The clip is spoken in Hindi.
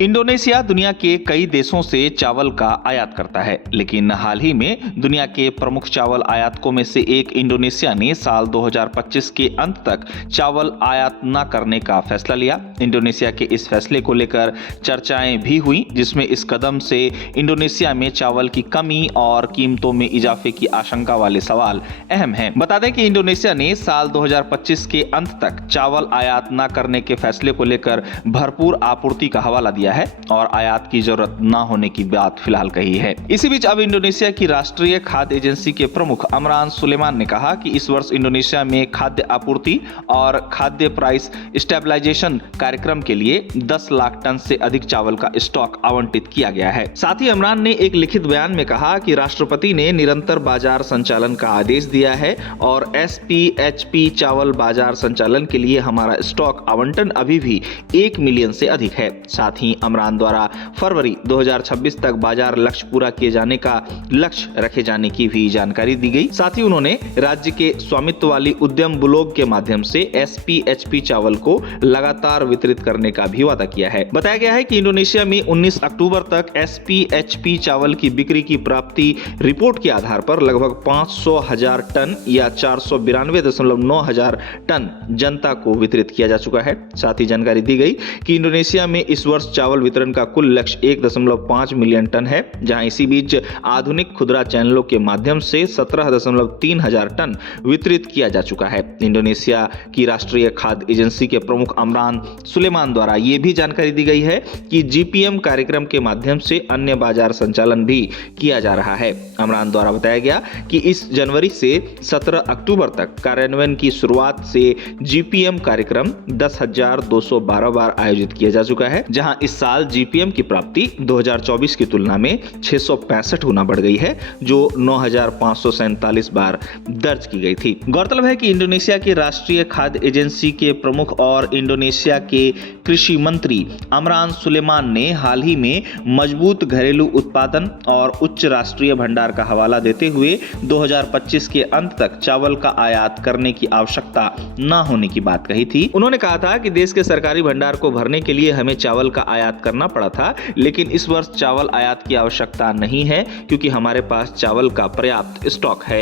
इंडोनेशिया दुनिया के कई देशों से चावल का आयात करता है, लेकिन हाल ही में दुनिया के प्रमुख चावल आयातकों में से एक इंडोनेशिया ने साल 2025 के अंत तक चावल आयात न करने का फैसला लिया। इंडोनेशिया के इस फैसले को लेकर चर्चाएं भी हुई, जिसमें इस कदम से इंडोनेशिया में चावल की कमी और कीमतों में इजाफे की आशंका वाले सवाल अहम हैं। बता दें कि इंडोनेशिया ने साल 2025 के अंत तक चावल आयात न करने के फैसले को लेकर भरपूर आपूर्ति का हवाला दिया है और आयात की जरूरत न होने की बात फिलहाल कही है। इसी बीच अब इंडोनेशिया की राष्ट्रीय खाद्य एजेंसी के प्रमुख अमरान सुलेमान ने कहा कि इस वर्ष इंडोनेशिया में खाद्य आपूर्ति और खाद्य प्राइस स्टेबलाइजेशन कार्यक्रम के लिए 10 लाख टन से अधिक चावल का स्टॉक आवंटित किया गया है। साथ ही अमरान ने एक लिखित बयान में कहा कि राष्ट्रपति ने निरंतर बाजार संचालन का आदेश दिया है और SPHP चावल बाजार संचालन के लिए हमारा स्टॉक आवंटन अभी भी 1 मिलियन से अधिक है। साथ ही अमरान द्वारा फरवरी 2026 तक बाजार लक्ष्य पूरा किए जाने का लक्ष्य रखे जाने की भी जानकारी दी गई। साथ ही उन्होंने राज्य के स्वामित्व वाली उद्यम बुलोग के माध्यम से SPHP चावल को लगातार वितरित करने का भी वादा किया है। बताया गया है कि इंडोनेशिया में 19 अक्टूबर तक SPHP चावल की बिक्री की प्राप्ति रिपोर्ट के आधार पर लगभग 500,000 टन या 492.9 हजार टन जनता को वितरित किया जा चुका है। साथ ही जानकारी दी गई कि इंडोनेशिया में इस वर्ष चावल वितरण का कुल लक्ष्य 1.5 मिलियन टन है, जहां इसी बीच आधुनिक खुदरा चैनलों के माध्यम से 17.3 हजार टन वितरित किया जा चुका है। इंडोनेशिया की राष्ट्रीय खाद्य एजेंसी के प्रमुख अमरान सुलेमान द्वारा यह भी जानकारी दी गई है कि GPM कार्यक्रम के माध्यम से अन्य बाजार संचालन भी किया जा रहा है। अमरान द्वारा बताया गया कि इस जनवरी से 17 अक्टूबर तक कार्यान्वयन की शुरुआत से GPM कार्यक्रम 10,212 बार आयोजित किया जा चुका है, जहां इस साल GPM की प्राप्ति 2024 की तुलना में 665 गुना बढ़ गई है, जो 9,547 बार दर्ज की गई थी। गौरतलब है कि इंडोनेशिया की राष्ट्रीय खाद्य एजेंसी के प्रमुख और इंडोनेशिया के कृषि मंत्री अमरान सुलेमान ने हाल ही में मजबूत घरेलू उत्पादन और उच्च राष्ट्रीय भंडार का हवाला देते हुए 2025 के अंत तक चावल का आयात करने की आवश्यकता न होने की बात कही थी। उन्होंने कहा था कि देश के सरकारी भंडार को भरने के लिए हमें चावल का आयात करना पड़ा था, लेकिन इस वर्ष चावल आयात की आवश्यकता नहीं है क्योंकि हमारे पास चावल का पर्याप्त स्टॉक है।